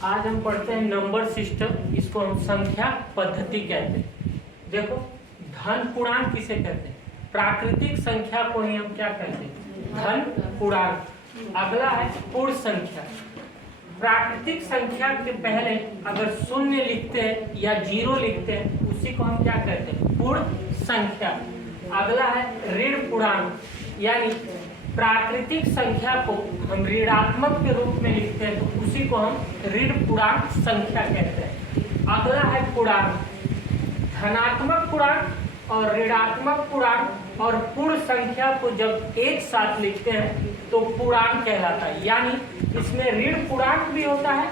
आज हम पढ़ते हैं नंबर सिस्टम। इसको हम संख्या पद्धति कहते हैं। देखो, धन पूर्णांक किसे कहते हैं? प्राकृतिक संख्या को ही हम क्या कहते हैं? धन पूर्णांक। अगला है पूर्ण संख्या। प्राकृतिक संख्या के पहले अगर शून्य लिखते हैं या जीरो लिखते हैं, उसी को हम क्या कहते हैं? पूर्ण संख्या। अगला है ऋण पूर्णांक, यानी प्राकृतिक संख्या को हम ऋणात्मक के रूप में लिखते हैं तो उसी को हम ऋण पूर्णांक संख्या कहते हैं। अगला है पूर्णांक। धनात्मक पूर्णांक और ऋणात्मक पूर्णांक और पूर्ण संख्या को जब एक साथ लिखते हैं तो पूर्णांक कहलाता है, यानी इसमें ऋण पूर्णांक भी होता है,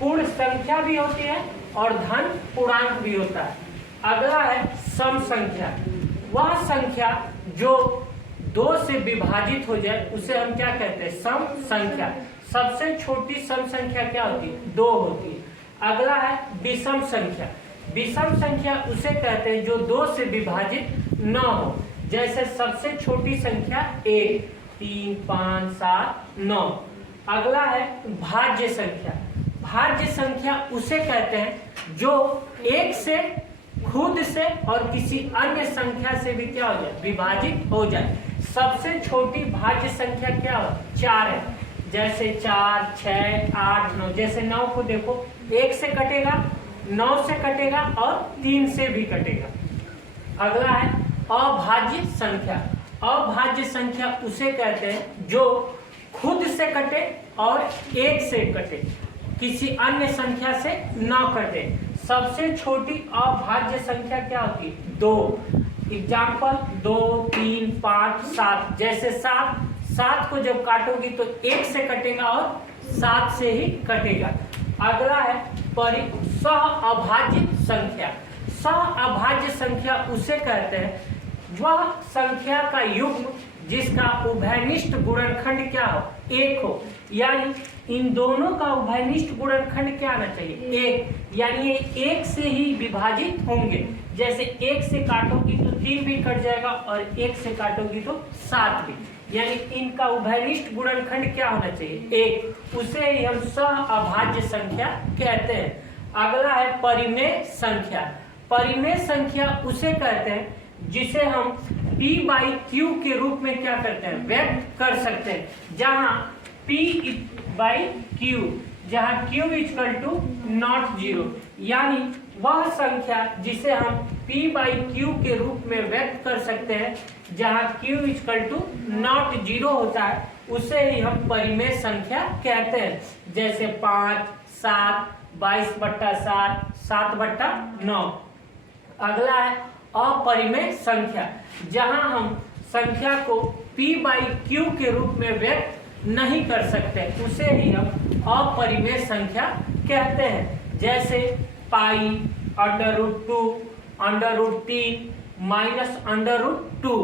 पूर्ण संख्या भी होती है और धन पूर्णांक भी होता है। अगला है सम संख्या। वह संख्या जो 2 से विभाजित हो जाए उसे हम क्या कहते हैं? सम संख्या। सबसे छोटी सम संख्या क्या होती है? 2 होती है। अगला है विषम संख्या। विषम संख्या उसे कहते हैं जो 2 से विभाजित न हो, जैसे सबसे छोटी संख्या 1, 3, 5, 7, 9। अगला है भाज्य संख्या। भाज्य संख्या उसे कहते हैं जो 1 से खुद से और किसी अन्य संख्या से भी क्या हो जाए? विभाजित हो जाए। सबसे छोटी भाज्य संख्या क्या हो? 4 है, जैसे 4, 6, 8, 9। जैसे 9 को देखो, 1 से कटेगा, 9 से कटेगा और 3 से भी कटेगा। अगला है अभाज्य संख्या। अभाज्य संख्या उसे कहते हैं जो खुद से कटे और 1 से कटे, किसी अन्य संख्या से न कटे। सबसे छोटी अभाज्य संख्या क्या होती है? 2। एग्जाम्पल 2, 3, 5, 7। जैसे 7 को जब काटोगी तो 1 से कटेगा और 7 से ही कटेगा। अगला है सह अभाज्य संख्या। सह अभाज्य संख्या उसे कहते हैं वह संख्या का युग्म जिसका उभयनिष्ठ गुणनखंड क्या हो? 1 हो, यानी इन दोनों का उभयनिष्ठ गुणनखंड क्या आना चाहिए? 1, यानी ये 1 से ही विभाजित होंगे। जैसे 1 से काटोगी तो 3 भी कट जाएगा और 1 से काटोगी तो 7 भी, यानी इनका उभयनिष्ठ गुणनखंड क्या होना चाहिए? 1। उसे ही हम सह अभाज्य संख्या कहते हैं। अगला है परिमेय संख्या। परिमेय संख्या उसे कहते हैं जिसे हम P/Q के रूप में क्या करते हैं? व्यक्त कर सकते हैं, जहां P/Q, जहां Q = 0, यानी वह संख्या जिसे हम P/Q के रूप में व्यक्त कर सकते हैं जहां Q = 0 होता है, उसे ही हम परिमेय संख्या कहते हैं। जैसे 5, 7, 22/7, 7/9। अगला है अपरिमेय संख्या। जहां हम संख्या को P/Q के रूप में व्यक्त नहीं कर सकते, उसे ही हम अपरिमेय संख्या कहते हैं। जैसे पाई, √2, √3, -√2।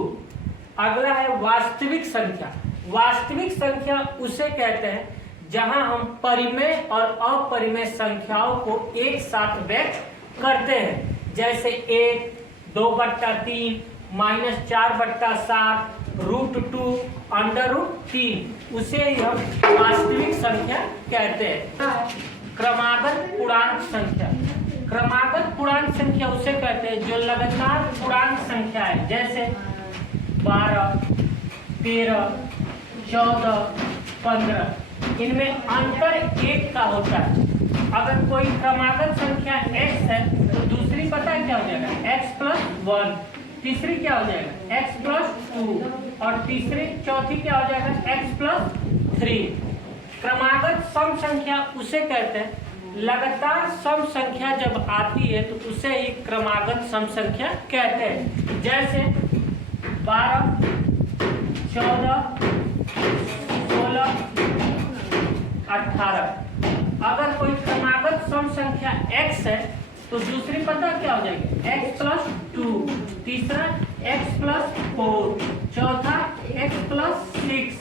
अगला है वास्तविक संख्या। वास्तविक संख्या उसे कहते हैं जहां हम परिमेय और अपरिमेय संख्याओं को एक साथ व्यक्त करते हैं। जैसे 1, 2/3, -4/7, √2, √3। उसे ही हम वास्तविक संख्या कहते हैं। क्रमागत पूर्णांक संख्या। क्रमागत पूर्णांक संख्या उसे कहते हैं जो लगातार पूर्णांक संख्या है, जैसे 12, 13, 14, 15। इनमें अंतर 1 का होता है। अगर कोई क्रमागत संख्या x है तो दूसरी पता है क्या हो जाएगा? x+1। तीसरी क्या हो जाएगा? x+2 और चौथी क्या हो जाएगा? x+3। क्रमागत सम संख्या उसे कहते हैं लगातार सम संख्या जब आती है तो उसे ही क्रमागत सम संख्या कहते हैं। जैसे 12, 14, 16, 18। अगर कोई क्रमागत सम संख्या x है तो दूसरी पता क्या हो जाएगी? x+2, तीसरा x+4, चौथा x+6,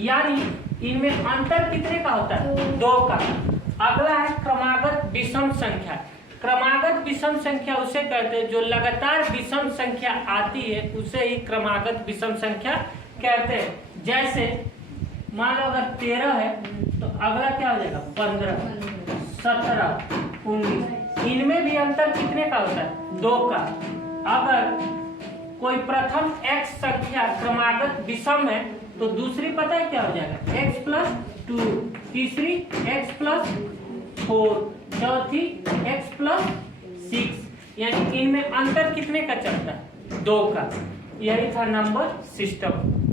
यानी इनमें अंतर कितने का होता है? 2 का। अगला है क्रमागत विषम संख्या। क्रमागत विषम संख्या उसे कहते हैं जो लगातार विषम संख्या आती है, उसे ही क्रमागत विषम संख्या कहते हैं। जैसे मान लो अगर 13 है तो अगला क्या हो जाएगा? 15, 17, 19, इनमें भी अंतर कितने का होता है? 2 का। अगर कोई प्रथम x संख्या क्रमागत विषम है तो दूसरी पता है क्या हो जाएगा? x प्लस 2, तीसरी x प्लस 4, चौथी x प्लस 6, यानी इनमें अंतर कितने का चलता है? 2 का। यही था नंबर सिस्टम।